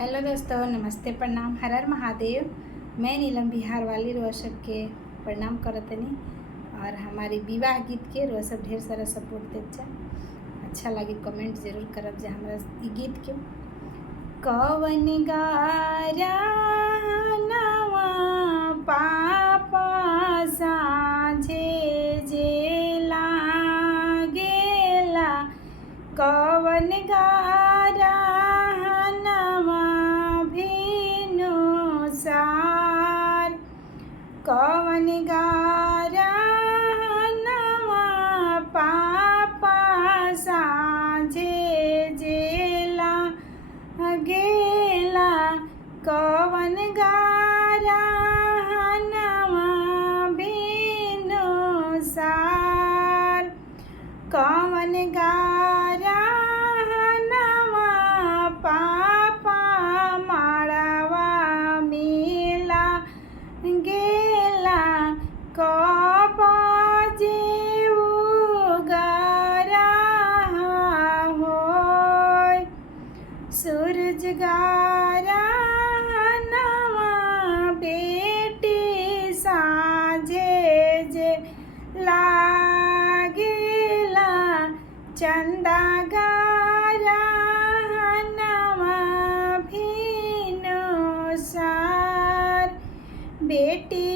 Hello दोस्तों, नमस्ते, प्रणाम, हर हर महादेव। मैं नीलम बिहार वाली रोज सबके प्रणाम करतनी और हमारी विवाह गीत के रोज सब ढेर सारा सपोर्ट देचा। अच्छा लगे कमेंट जरूर करब जे हमरा ई गीत के कवन गारा नवा पापा साझे जे लागेला कवन गारा सार कवन गारा नवा पापा साझे जेला गेला कवन गारा नवा भीनो सार कवन गारा नवा पापा गेला कबाजे उगारा होय सूरज गारा नवा बेटी साझे जे लागेला चंदा गारा नवा भीनो सार बेटी